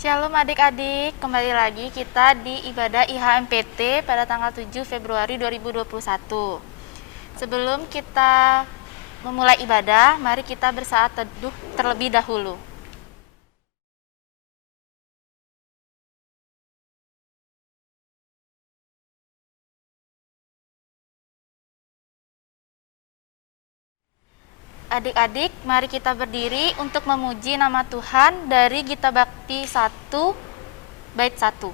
Shalom adik-adik, kembali lagi kita di ibadah IHMPT pada tanggal 7 Februari 2021. Sebelum kita memulai ibadah, mari kita bersaat teduh terlebih dahulu. Adik-adik, mari kita berdiri untuk memuji nama Tuhan dari Gita Bakti 1, bait 1.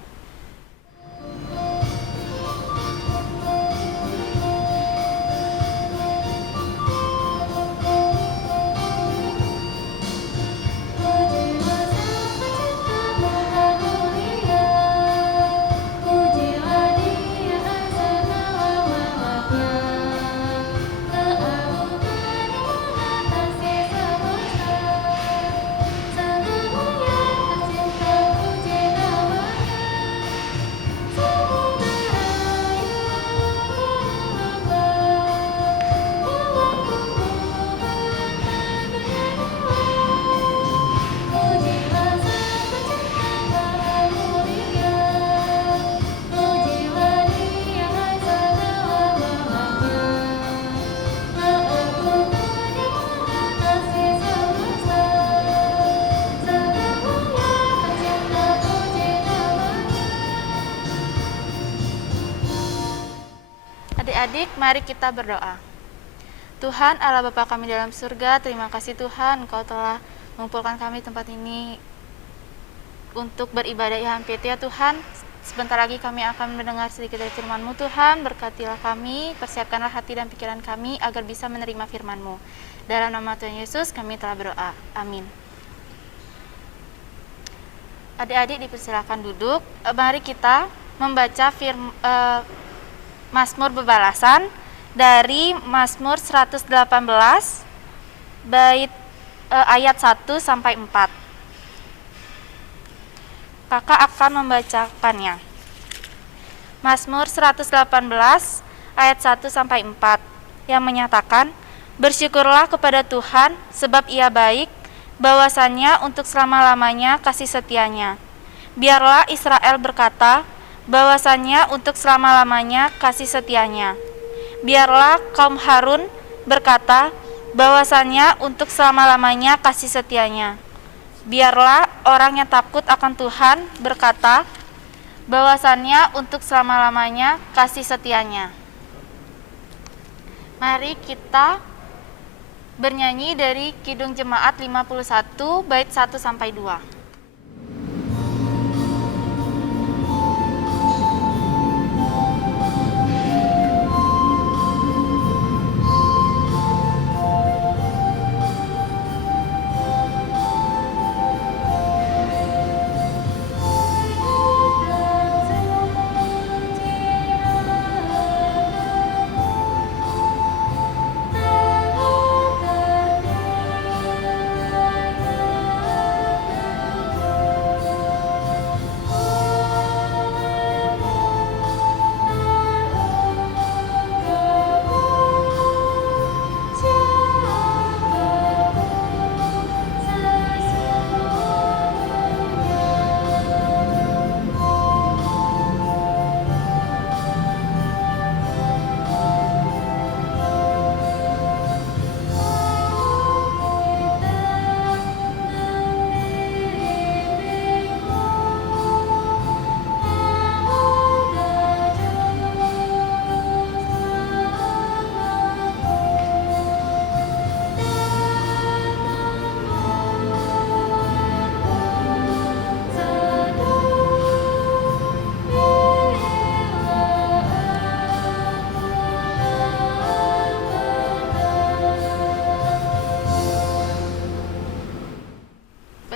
Adik-adik, mari kita berdoa. Tuhan Allah Bapa kami dalam surga, terima kasih Tuhan Engkau telah mengumpulkan kami tempat ini untuk beribadah IHMPT ya Tuhan. Sebentar lagi kami akan mendengar sedikit dari firman-Mu Tuhan. Berkatilah kami, persiapkanlah hati dan pikiran kami agar bisa menerima firman-Mu. Dalam nama Tuhan Yesus kami telah berdoa. Amin. Adik-adik dipersilakan duduk. Mari kita membaca Mazmur Bebalasan dari Mazmur 118 bait ayat 1 sampai 4. Kakak akan membacakannya. Mazmur 118 ayat 1 sampai 4 yang menyatakan, "Bersyukurlah kepada Tuhan sebab Ia baik, bahwasannya untuk selama-lamanya kasih setianya. Biarlah Israel berkata, bahwasannya untuk selama-lamanya kasih setianya. Biarlah kaum Harun berkata, bahwasannya untuk selama-lamanya kasih setianya. Biarlah orang yang takut akan Tuhan berkata, bahwasannya untuk selama-lamanya kasih setianya." Mari kita bernyanyi dari Kidung Jemaat 51 bait 1 sampai 2.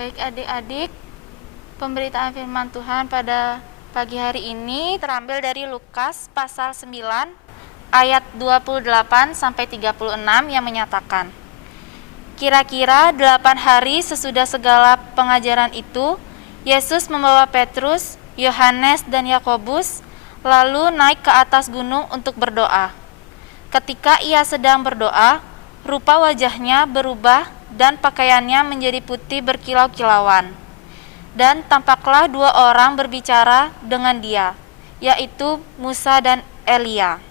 Baik adik-adik, pemberitaan firman Tuhan pada pagi hari ini terambil dari Lukas pasal 9 ayat 28 sampai 36 yang menyatakan, "Kira-kira 8 hari sesudah segala pengajaran itu, Yesus membawa Petrus, Yohanes dan Yakobus lalu naik ke atas gunung untuk berdoa. Ketika ia sedang berdoa, rupa wajahnya berubah dan pakaiannya menjadi putih berkilau-kilauan. Dan tampaklah dua orang berbicara dengan dia, yaitu Musa dan Elia.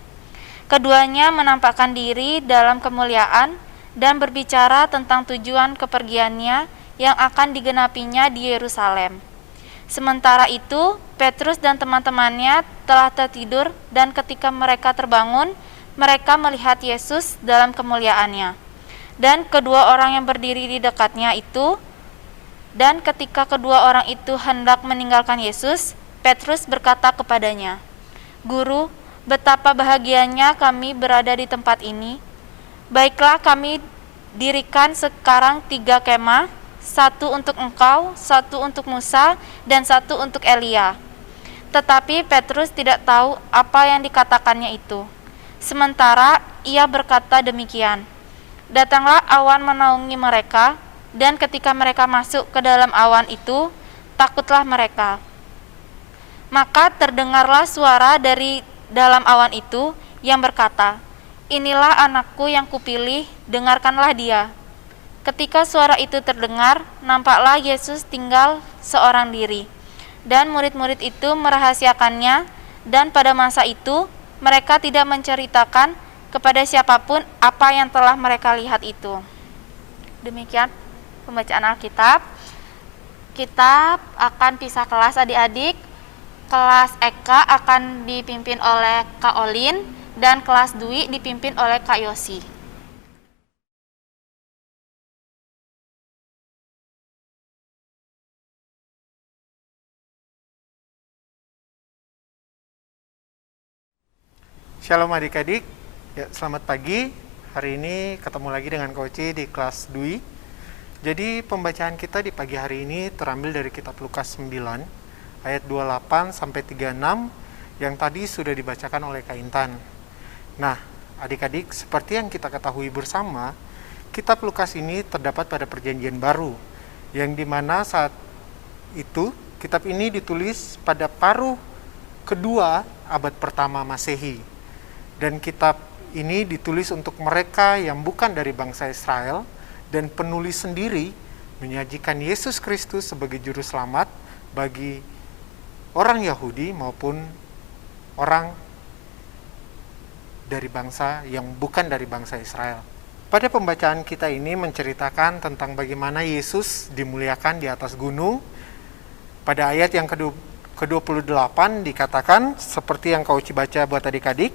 Keduanya menampakkan diri dalam kemuliaan dan berbicara tentang tujuan kepergiannya yang akan digenapinya di Yerusalem. Sementara itu, Petrus dan teman-temannya telah tertidur, dan ketika mereka terbangun, mereka melihat Yesus dalam kemuliaannya. Dan kedua orang yang berdiri di dekatnya itu, dan ketika kedua orang itu hendak meninggalkan Yesus, Petrus berkata kepadanya, "Guru, betapa bahagianya kami berada di tempat ini. Baiklah, kami dirikan sekarang 3 kemah, 1 untuk engkau, 1 untuk Musa, dan 1 untuk Elia." Tetapi Petrus tidak tahu apa yang dikatakannya itu. Sementara ia berkata demikian, datanglah awan menaungi mereka, dan ketika mereka masuk ke dalam awan itu, takutlah mereka. Maka terdengarlah suara dari dalam awan itu yang berkata, "Inilah anakku yang kupilih, dengarkanlah dia." Ketika suara itu terdengar, nampaklah Yesus tinggal seorang diri, dan murid-murid itu merahasiakannya, dan pada masa itu mereka tidak menceritakan kepada siapapun apa yang telah mereka lihat itu. Demikian pembacaan Alkitab. Kita akan pisah kelas adik-adik. Kelas Eka akan dipimpin oleh Kak Olin, dan kelas Dwi dipimpin oleh Kak Yosi. Shalom adik-adik, ya, selamat pagi. Hari ini ketemu lagi dengan Koci di kelas Dwi. Jadi pembacaan kita di pagi hari ini terambil dari kitab Lukas 9 ayat 28 sampai 36 yang tadi sudah dibacakan oleh Kak Intan. Nah, adik-adik, seperti yang kita ketahui bersama, kitab Lukas ini terdapat pada Perjanjian Baru, yang dimana saat itu kitab ini ditulis pada paruh kedua abad pertama Masehi. Dan kitab ini ditulis untuk mereka yang bukan dari bangsa Israel, dan penulis sendiri menyajikan Yesus Kristus sebagai juru selamat bagi orang Yahudi maupun orang dari bangsa yang bukan dari bangsa Israel. Pada pembacaan kita ini menceritakan tentang bagaimana Yesus dimuliakan di atas gunung. Pada ayat yang ke-28 dikatakan, seperti yang kau baca buat adik-adik,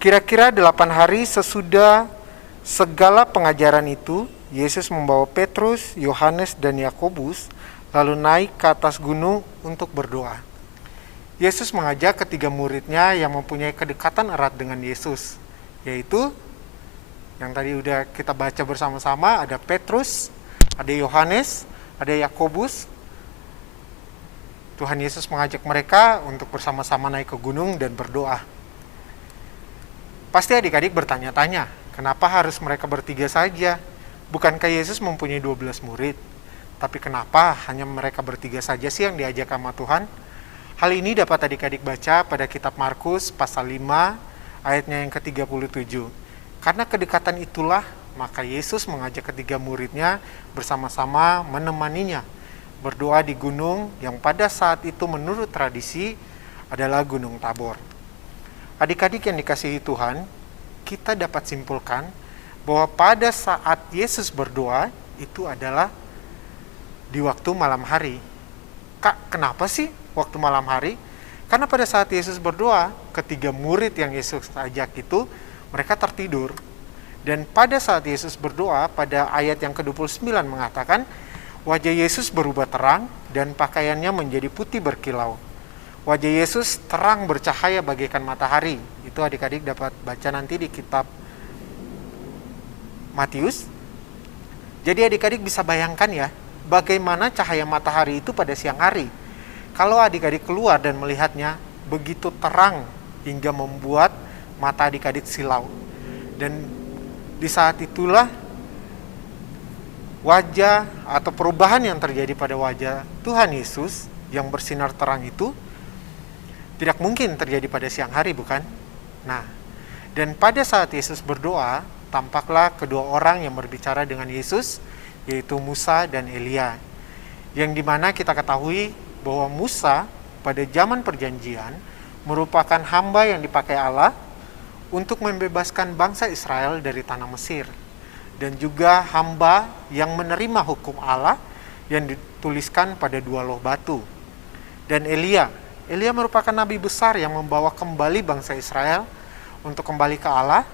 kira-kira 8 hari sesudah segala pengajaran itu, Yesus membawa Petrus, Yohanes, dan Yakobus lalu naik ke atas gunung untuk berdoa. Yesus mengajak ketiga muridnya yang mempunyai kedekatan erat dengan Yesus, yaitu yang tadi udah kita baca bersama-sama, ada Petrus, ada Yohanes, ada Yakobus. Tuhan Yesus mengajak mereka untuk bersama-sama naik ke gunung dan berdoa. Pasti adik-adik bertanya-tanya, kenapa harus mereka bertiga saja? Bukankah Yesus mempunyai 12 murid? Tapi kenapa hanya mereka bertiga saja sih yang diajak sama Tuhan? Hal ini dapat adik-adik baca pada kitab Markus pasal 5 ayatnya yang ke-37. Karena kedekatan itulah, maka Yesus mengajak ketiga muridnya bersama-sama menemaninya berdoa di gunung yang pada saat itu menurut tradisi adalah Gunung Tabor. Adik-adik yang dikasihi Tuhan, kita dapat simpulkan bahwa pada saat Yesus berdoa itu adalah di waktu malam hari. Kak, kenapa sih waktu malam hari? Karena pada saat Yesus berdoa, ketiga murid yang Yesus ajak itu, mereka tertidur. Dan pada saat Yesus berdoa, pada ayat yang ke-29 mengatakan, wajah Yesus berubah terang dan pakaiannya menjadi putih berkilau. Wajah Yesus terang bercahaya bagaikan matahari. Itu adik-adik dapat baca nanti di kitab Matius. Jadi adik-adik bisa bayangkan ya, bagaimana cahaya matahari itu pada siang hari. Kalau adik-adik keluar dan melihatnya, begitu terang hingga membuat mata adik-adik silau. Dan di saat itulah wajah atau perubahan yang terjadi pada wajah Tuhan Yesus yang bersinar terang itu tidak mungkin terjadi pada siang hari, bukan? Nah, dan pada saat Yesus berdoa, tampaklah kedua orang yang berbicara dengan Yesus, yaitu Musa dan Elia. yang dimana kita ketahui bahwa Musa pada zaman perjanjian merupakan hamba yang dipakai Allah untuk membebaskan bangsa Israel dari tanah Mesir, dan juga hamba yang menerima hukum Allah yang dituliskan pada 2 loh batu. Dan Elia merupakan nabi besar yang membawa kembali bangsa Israel untuk kembali ke Allah,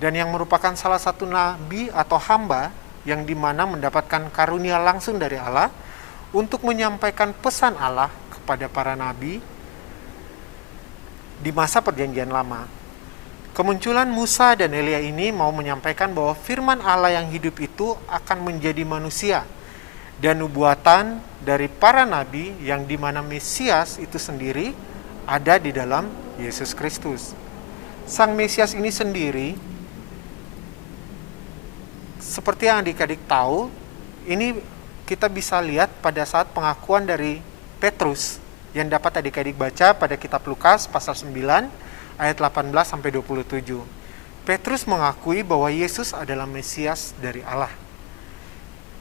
dan yang merupakan salah satu nabi atau hamba yang dimana mendapatkan karunia langsung dari Allah untuk menyampaikan pesan Allah kepada para nabi di masa perjanjian lama. Kemunculan Musa dan Elia ini mau menyampaikan bahwa firman Allah yang hidup itu akan menjadi manusia, dan nubuatan dari para nabi yang dimana Mesias itu sendiri ada di dalam Yesus Kristus. Sang Mesias ini sendiri, seperti yang adik-adik tahu, ini kita bisa lihat pada saat pengakuan dari Petrus yang dapat adik-adik baca pada kitab Lukas pasal 9 ayat 18 sampai 27. Petrus mengakui bahwa Yesus adalah Mesias dari Allah.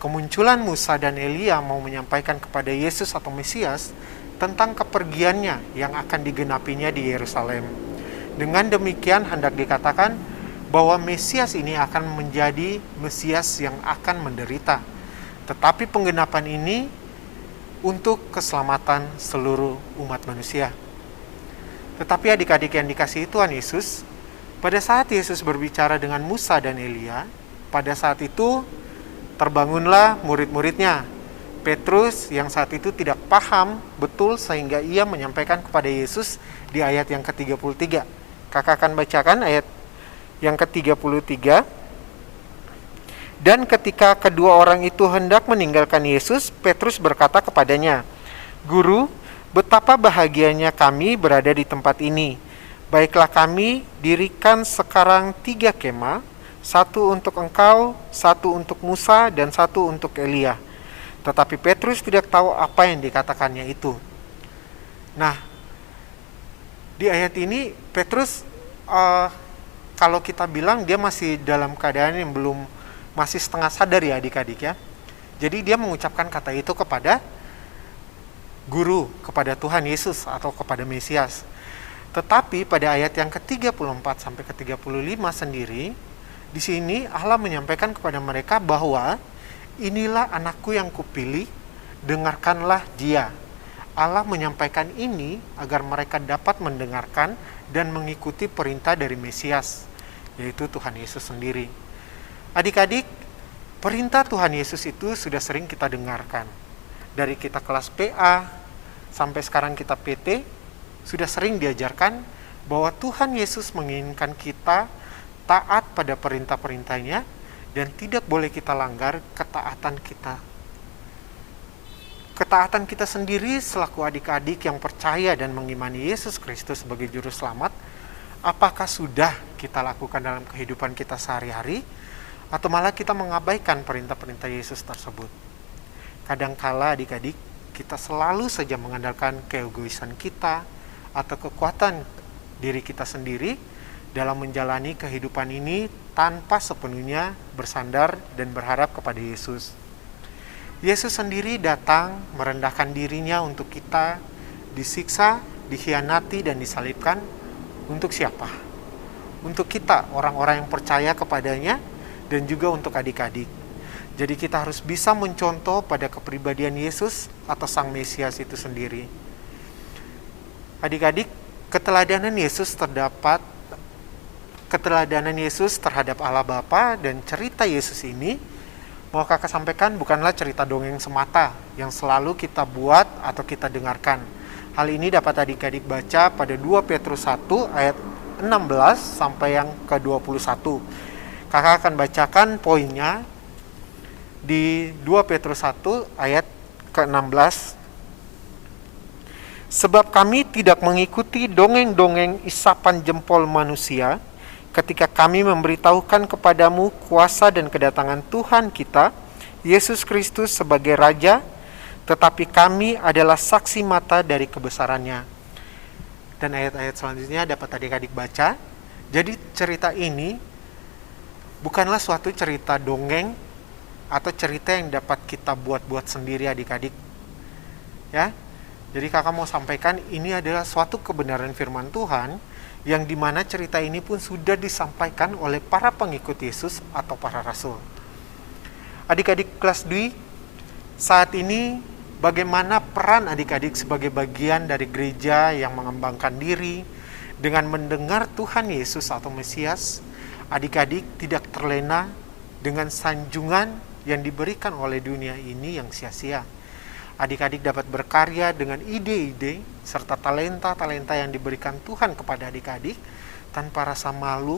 Kemunculan Musa dan Elia mau menyampaikan kepada Yesus atau Mesias tentang kepergiannya yang akan digenapinya di Yerusalem. Dengan demikian hendak dikatakan bahwa Mesias ini akan menjadi Mesias yang akan menderita. Tetapi penggenapan ini untuk keselamatan seluruh umat manusia. Tetapi adik-adik yang dikasihi Tuhan Yesus, pada saat Yesus berbicara dengan Musa dan Elia, pada saat itu terbangunlah murid-muridnya. Petrus yang saat itu tidak paham betul sehingga ia menyampaikan kepada Yesus di ayat yang ke-33. Kakak akan bacakan ayat yang ke-33. Dan ketika kedua orang itu hendak meninggalkan Yesus, Petrus berkata kepadanya, "Guru, betapa bahagianya kami berada di tempat ini. Baiklah kami dirikan sekarang 3 kemah, 1 untuk engkau, 1 untuk Musa, dan 1 untuk Elia." Tetapi Petrus tidak tahu apa yang dikatakannya itu. Nah, di ayat ini Petrus kalau kita bilang dia masih dalam keadaan yang masih setengah sadar ya adik-adik ya. Jadi dia mengucapkan kata itu kepada guru, kepada Tuhan Yesus atau kepada Mesias. Tetapi pada ayat yang ke-34 sampai ke-35 sendiri, di sini Allah menyampaikan kepada mereka bahwa inilah anakku yang kupilih, dengarkanlah dia. Allah menyampaikan ini agar mereka dapat mendengarkan dan mengikuti perintah dari Mesias, yaitu Tuhan Yesus sendiri. Adik-adik, perintah Tuhan Yesus itu sudah sering kita dengarkan. Dari kita kelas PA sampai sekarang kita PT, sudah sering diajarkan bahwa Tuhan Yesus menginginkan kita taat pada perintah-perintahnya dan tidak boleh kita langgar ketaatan kita. Ketaatan kita sendiri selaku adik-adik yang percaya dan mengimani Yesus Kristus sebagai juru selamat, apakah sudah kita lakukan dalam kehidupan kita sehari-hari? Atau malah kita mengabaikan perintah-perintah Yesus tersebut. Kadangkala adik-adik, kita selalu saja mengandalkan keegoisan kita atau kekuatan diri kita sendiri dalam menjalani kehidupan ini tanpa sepenuhnya bersandar dan berharap kepada Yesus. Yesus sendiri datang merendahkan dirinya untuk kita, disiksa, dikhianati, dan disalibkan. Untuk siapa? Untuk kita, orang-orang yang percaya kepadanya, dan juga untuk adik-adik. Jadi kita harus bisa mencontoh pada kepribadian Yesus atau Sang Mesias itu sendiri. Adik-adik, keteladanan Yesus terhadap Allah Bapa dan cerita Yesus ini, mau kakak sampaikan bukanlah cerita dongeng semata yang selalu kita buat atau kita dengarkan. Hal ini dapat adik-adik baca pada 2 Petrus 1 ayat 16 sampai yang ke-21. Kakak akan bacakan poinnya di 2 Petrus 1 ayat ke-16. Sebab kami tidak mengikuti dongeng-dongeng isapan jempol manusia ketika kami memberitahukan kepadamu kuasa dan kedatangan Tuhan kita, Yesus Kristus sebagai Raja, tetapi kami adalah saksi mata dari kebesarannya. Dan ayat-ayat selanjutnya dapat adik-adik baca. Jadi cerita ini bukanlah suatu cerita dongeng atau cerita yang dapat kita buat-buat sendiri adik-adik. Ya, jadi kakak mau sampaikan ini adalah suatu kebenaran firman Tuhan yang dimana cerita ini pun sudah disampaikan oleh para pengikut Yesus atau para rasul. Adik-adik kelas Dwi, saat ini bagaimana peran adik-adik sebagai bagian dari gereja yang mengembangkan diri dengan mendengar Tuhan Yesus atau Mesias? Adik-adik tidak terlena dengan sanjungan yang diberikan oleh dunia ini yang sia-sia. Adik-adik dapat berkarya dengan ide-ide serta talenta-talenta yang diberikan Tuhan kepada adik-adik tanpa rasa malu,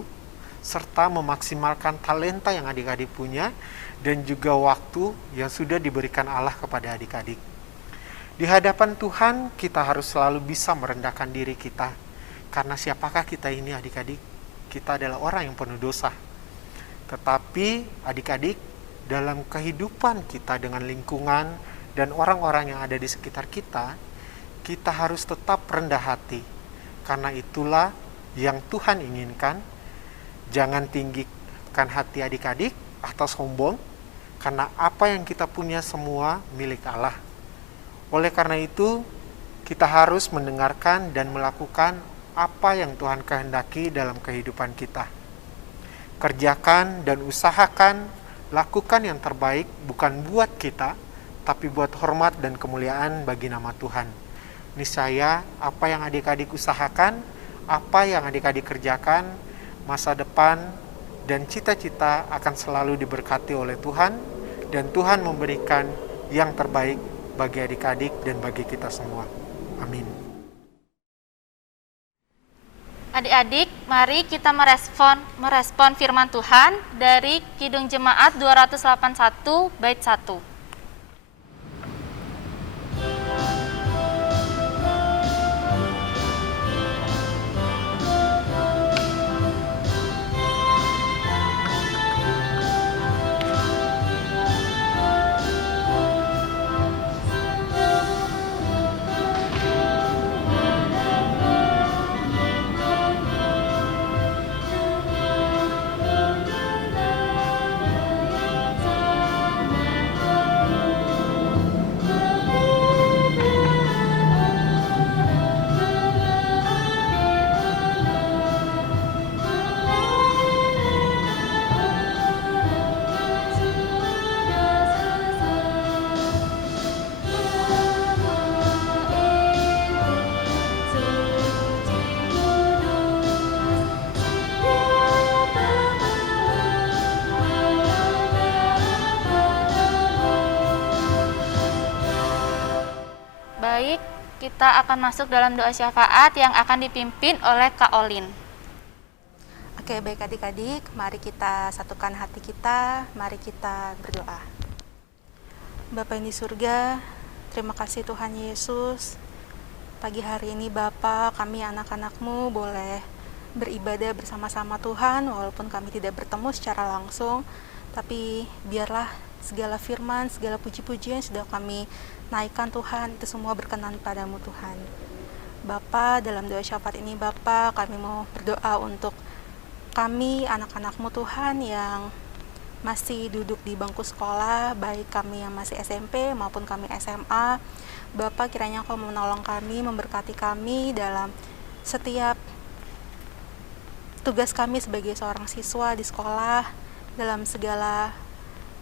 serta memaksimalkan talenta yang adik-adik punya dan juga waktu yang sudah diberikan Allah kepada adik-adik. Di hadapan Tuhan kita harus selalu bisa merendahkan diri kita, karena siapakah kita ini adik-adik? Kita adalah orang yang penuh dosa. Tetapi adik-adik, dalam kehidupan kita dengan lingkungan dan orang-orang yang ada di sekitar kita, kita harus tetap rendah hati. Karena itulah yang Tuhan inginkan. Jangan tinggikan hati adik-adik atau sombong, karena apa yang kita punya semua milik Allah. Oleh karena itu, kita harus mendengarkan dan melakukan apa yang Tuhan kehendaki dalam kehidupan kita. Kerjakan dan usahakan, lakukan yang terbaik bukan buat kita, tapi buat hormat dan kemuliaan bagi nama Tuhan. Niscaya apa yang adik-adik usahakan, apa yang adik-adik kerjakan, masa depan dan cita-cita akan selalu diberkati oleh Tuhan, dan Tuhan memberikan yang terbaik bagi adik-adik dan bagi kita semua. Amin. Adik-adik, mari kita merespon firman Tuhan dari Kidung Jemaat 281 bait 1. Baik, kita akan masuk dalam doa syafaat yang akan dipimpin oleh Kak Olin. Oke, baik adik-adik, mari kita satukan hati kita, mari kita berdoa. Bapa yang di surga, terima kasih Tuhan Yesus. Pagi hari ini Bapa, kami anak-anak-Mu boleh beribadah bersama-sama Tuhan, walaupun kami tidak bertemu secara langsung, tapi biarlah segala firman, segala puji-pujian sudah kami naikkan Tuhan, itu semua berkenan padamu Tuhan. Bapa, dalam doa syafaat ini Bapa, kami mau berdoa untuk kami anak-anak-Mu Tuhan yang masih duduk di bangku sekolah, baik kami yang masih SMP maupun kami SMA. Bapa, kiranya Kau menolong kami, memberkati kami dalam setiap tugas kami sebagai seorang siswa di sekolah, dalam segala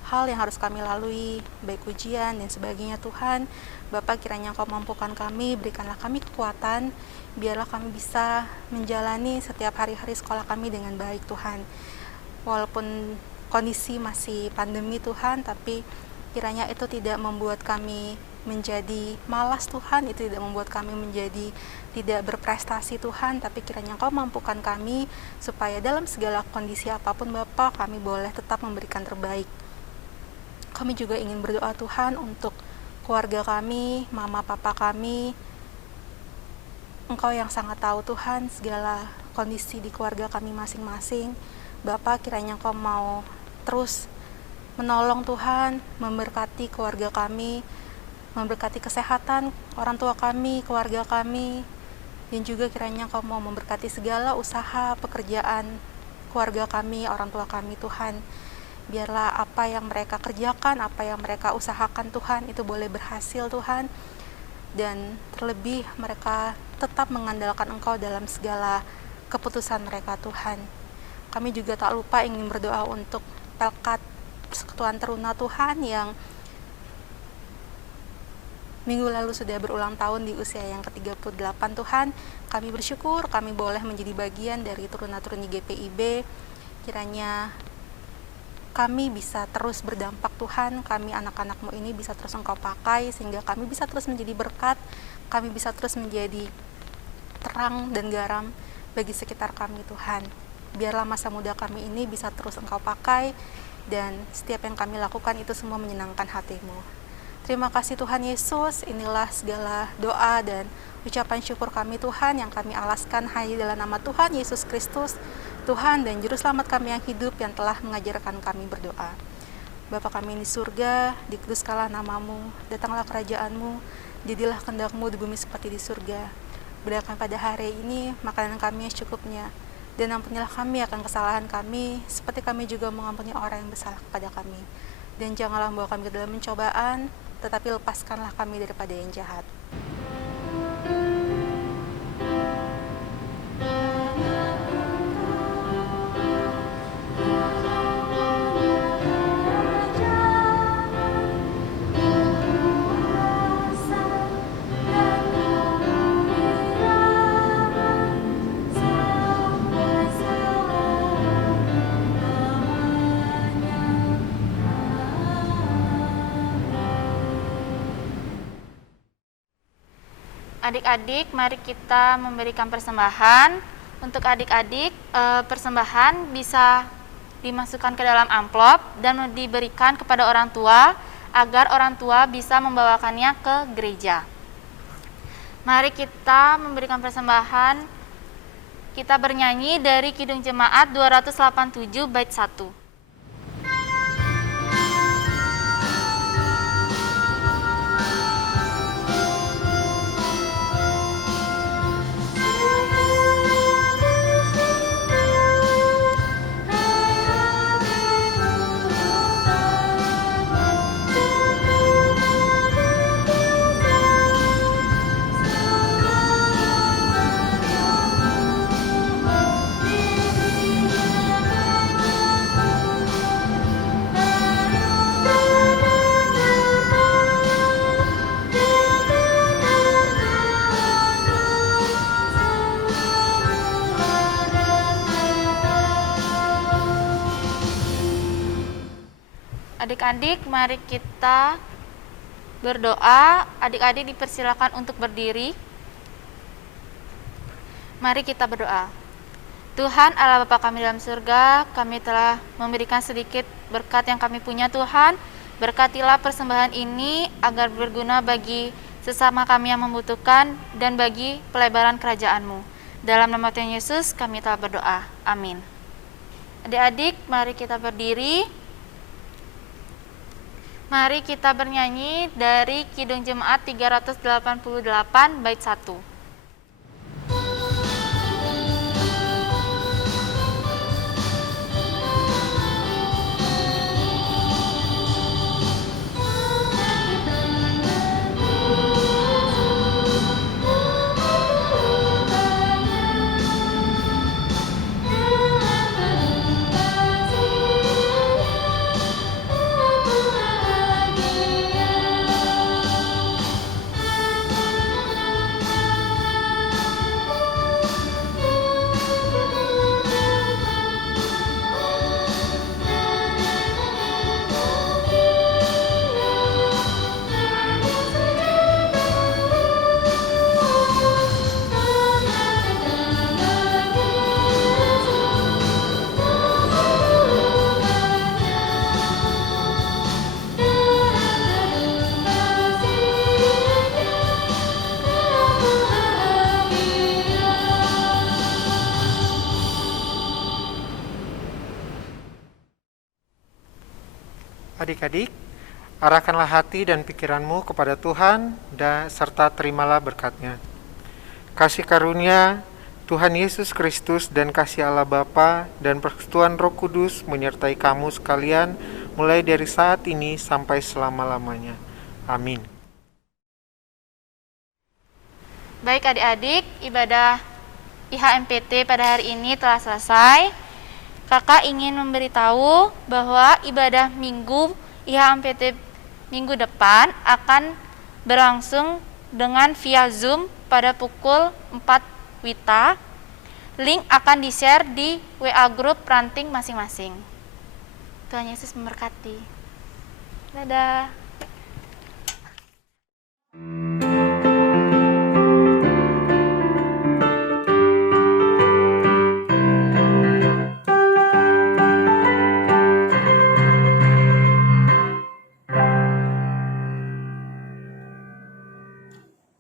hal yang harus kami lalui, baik ujian dan sebagainya Tuhan. Bapa, kiranya Kau mampukan kami, berikanlah kami kekuatan, biarlah kami bisa menjalani setiap hari-hari sekolah kami dengan baik Tuhan. Walaupun kondisi masih pandemi Tuhan, tapi kiranya itu tidak membuat kami menjadi malas Tuhan, itu tidak membuat kami menjadi tidak berprestasi Tuhan, tapi kiranya Kau mampukan kami supaya dalam segala kondisi apapun Bapa, kami boleh tetap memberikan terbaik. Kami juga ingin berdoa Tuhan untuk keluarga kami, mama papa kami. Engkau yang sangat tahu Tuhan segala kondisi di keluarga kami masing-masing. Bapa, kiranya Kau mau terus menolong Tuhan, memberkati keluarga kami, memberkati kesehatan orang tua kami, keluarga kami, dan juga kiranya Kau mau memberkati segala usaha, pekerjaan keluarga kami, orang tua kami Tuhan. Biarlah apa yang mereka kerjakan, apa yang mereka usahakan Tuhan, itu boleh berhasil Tuhan. Dan terlebih mereka tetap mengandalkan Engkau dalam segala keputusan mereka Tuhan. Kami juga tak lupa ingin berdoa untuk Pelkat Persekutuan Teruna Tuhan yang minggu lalu sudah berulang tahun di usia yang ke-38 Tuhan. Kami bersyukur kami boleh menjadi bagian dari teruna-teruni GPIB. Kiranya kami bisa terus berdampak Tuhan, kami anak-anak-Mu ini bisa terus Engkau pakai sehingga kami bisa terus menjadi berkat, kami bisa terus menjadi terang dan garam bagi sekitar kami Tuhan. Biarlah masa muda kami ini bisa terus Engkau pakai dan setiap yang kami lakukan itu semua menyenangkan hati-Mu. Terima kasih Tuhan Yesus, inilah segala doa dan ucapan syukur kami Tuhan yang kami alaskan hanya dalam nama Tuhan Yesus Kristus, Tuhan dan Juru Selamat kami yang hidup yang telah mengajarkan kami berdoa. Bapa kami di surga, dikuduskanlah nama-Mu, datanglah kerajaan-Mu, jadilah kehendak-Mu di bumi seperti di surga. Berikan pada hari ini makanan kami yang secukupnya, dan ampunilah kami akan kesalahan kami, seperti kami juga mengampuni orang yang bersalah kepada kami. Dan janganlah membawa kami ke dalam pencobaan, tetapi lepaskanlah kami daripada yang jahat. Adik-adik, mari kita memberikan persembahan. Untuk adik-adik, persembahan bisa dimasukkan ke dalam amplop dan diberikan kepada orang tua agar orang tua bisa membawakannya ke gereja. Mari kita memberikan persembahan. Kita bernyanyi dari Kidung Jemaat 287 bait 1. Adik-adik, mari kita berdoa. Adik-adik dipersilakan untuk berdiri. Mari kita berdoa. Tuhan Allah Bapa kami dalam surga, kami telah memberikan sedikit berkat yang kami punya Tuhan. Berkatilah persembahan ini agar berguna bagi sesama kami yang membutuhkan dan bagi pelebaran kerajaan-Mu. Dalam nama Tuhan Yesus kami telah berdoa. Amin. Adik-adik, mari kita berdiri. Mari kita bernyanyi dari Kidung Jemaat 388 bait 1. Adik-adik, arahkanlah hati dan pikiranmu kepada Tuhan dan serta terimalah berkat-Nya. Kasih karunia Tuhan Yesus Kristus dan kasih Allah Bapa dan persekutuan Roh Kudus menyertai kamu sekalian mulai dari saat ini sampai selama-lamanya. Amin. Baik adik-adik, ibadah IHMPT pada hari ini telah selesai. Kakak ingin memberitahu bahwa ibadah minggu IHMPT minggu depan akan berlangsung dengan via Zoom pada pukul 4 WITA. Link akan di-share di WA grup ranting masing-masing. Tuhan Yesus memberkati. Dadah.